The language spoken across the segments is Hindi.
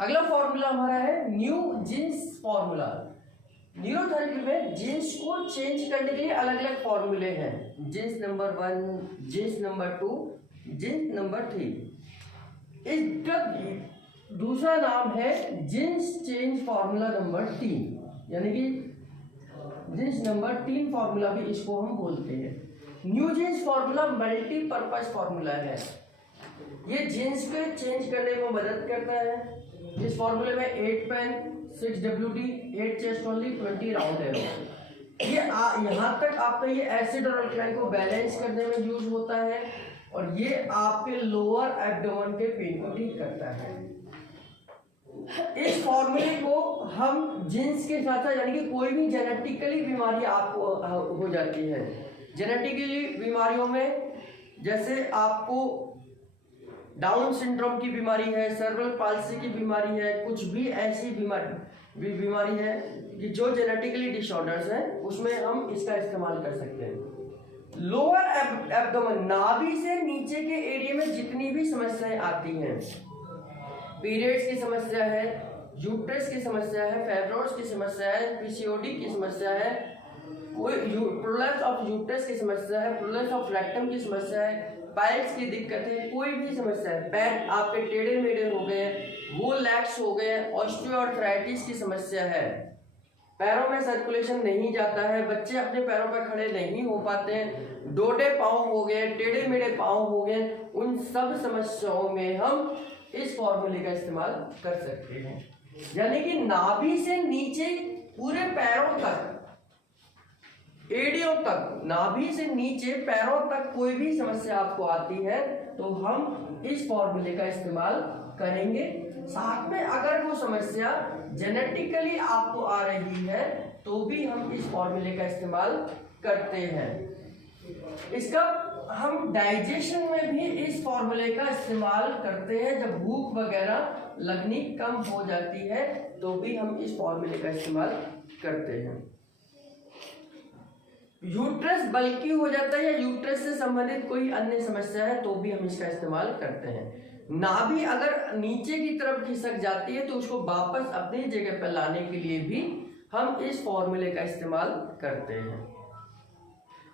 अगला फॉर्मूला हमारा है न्यू जीन्स फॉर्मूला। न्यूरोथेरेपी में जीन्स को चेंज करने के लिए अलग अलग फॉर्मूले हैं। Genes number 1, genes number 2, genes number 3। इसका दूसरा नाम है जीन्स चेंज फॉर्मूला नंबर 3, यानी कि जीन्स नंबर 3 फॉर्मूला भी इसको हम बोलते हैं। New genes formula multipurpose formula है। ये जीन्स को चेंज करने में मदद करता है। इस फॉर्मूले में 8 pen, 6 WD, 8 chest only, 20 round arrow. ये यहाँ तक आपका ये एसिड और अल्कलाइन को बैलेंस करने में यूज होता है और ये आपके लोअर एब्डोमेन के पेन को ठीक करता है। इस फॉर्मूले को हम जीन्स के साथ साथ यानी कि कोई भी जेनेटिकली बीमारी आपको हो जाती है, जेनेटिकली बीमारियों में जैसे आपको डाउन सिंड्रोम की बीमारी है, सेरेब्रल पाल्सी की बीमारी है, कुछ भी ऐसी बीमारी है कि जो जेनेटिकली डिसऑर्डर्स हैं, उसमें हम इसका इस्तेमाल कर सकते हैं। लोअर एब्डोमेन, नाभि से नीचे के एरिया में जितनी भी समस्याएं आती हैं, पीरियड्स की समस्या है, यूट्रस की समस्या है, फाइब्रॉइड्स की समस्या है, पीसीओडी की समस्या है, कोई प्रोलैप्स ऑफ यूट्रस की समस्या है, प्रोलैप्स ऑफ रेक्टम की समस्या है, पाइल्स की दिक्कत है, कोई भी समस्या है, पैर आपके टेढ़े मेढ़े हो गए, वो लैक्स हो गए, ऑस्टियोआर्थराइटिस की समस्या है, पैरों में सर्कुलेशन नहीं जाता है, बच्चे अपने पैरों पर खड़े नहीं हो पाते हैं, डोडे पाँव हो गए, टेढ़े मेढ़े पाँव हो गए, उन सब समस्याओं में हम इस फॉर्मूले का इस्तेमाल कर सकते हैं। यानी कि नाभि से नीचे पूरे पैरों तक, एड़ियों तक, नाभि से नीचे पैरों तक कोई भी समस्या आपको आती है तो हम इस फॉर्मूले का इस्तेमाल करेंगे। साथ में अगर वो समस्या जेनेटिकली आपको आ रही है तो भी हम इस फॉर्मूले का इस्तेमाल करते हैं। इसका हम डाइजेशन में भी इस फॉर्मूले का इस्तेमाल करते हैं। जब भूख वगैरह लगनी कम हो जाती है तो भी हम इस फॉर्मूले का इस्तेमाल करते हैं। यूट्रस बल्की हो जाता है या यूट्रस से संबंधित कोई अन्य समस्या है तो भी हम इसका इस्तेमाल करते हैं। नाभि अगर नीचे की तरफ खिसक जाती है तो उसको वापस अपनी जगह पर लाने के लिए भी हम इस फॉर्मूले का इस्तेमाल करते हैं।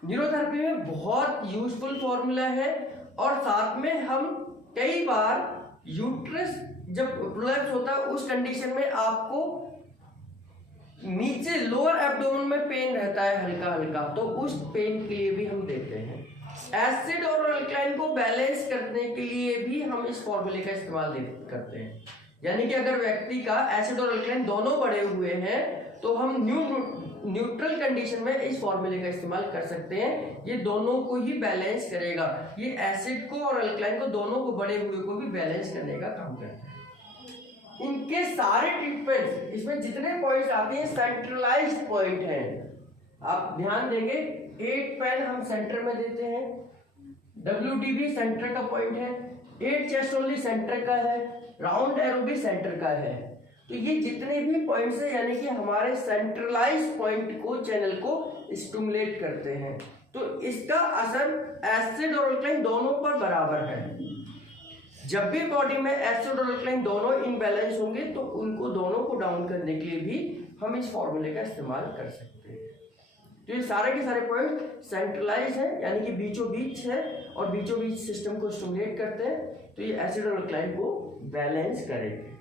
न्यूरोथेरेपी में बहुत यूजफुल फॉर्मूला है और साथ में हम कई बार यूट्रस जब प्रोलैप्स होता है उस कंडीशन में आपको नीचे लोअर एब्डोमेन में पेन रहता है हल्का हल्का, तो उस पेन के लिए भी हम देते हैं। एसिड और अल्कलाइन को बैलेंस करने के लिए भी हम इस फॉर्मूले का इस्तेमाल करते हैं। यानी कि अगर व्यक्ति का एसिड और अल्कलाइन दोनों बढ़े हुए हैं तो हम न्यूट्रल कंडीशन में इस फॉर्मूले का इस्तेमाल कर सकते हैं। ये दोनों को ही बैलेंस करेगा, ये एसिड को और अल्कलाइन को दोनों को बढ़े हुए को भी बैलेंस करने का काम करता है। इनके सारे ट्रीटमेंट, इसमें जितने पॉइंट्स आते हैं सेंट्रलाइज्ड पॉइंट हैं। आप ध्यान देंगे 8 पेन हम सेंटर में देते हैं, WD भी सेंटर का पॉइंट है, 8 चेस्ट ओनली सेंटर का है, राउंड एरो भी सेंटर का है। तो ये जितने भी पॉइंट्स हैं यानी कि हमारे सेंट्रलाइज्ड पॉइंट को, चैनल को स्टिमुलेट करते हैं। तो इसका असर एसिड और अल्कलाइन दोनों पर बराबर है। जब भी बॉडी में एसिड और अल्कलाइन दोनों इनबैलेंस होंगे तो उनको दोनों को डाउन करने के लिए भी हम इस फॉर्मूले का इस्तेमाल कर सकते हैं। तो ये सारे के सारे पॉइंट सेंट्रलाइज है यानी कि बीचों बीच है और बीचों बीच सिस्टम को स्टिमुलेट करते हैं, तो ये एसिड और अल्कलाइन को बैलेंस करेंगे।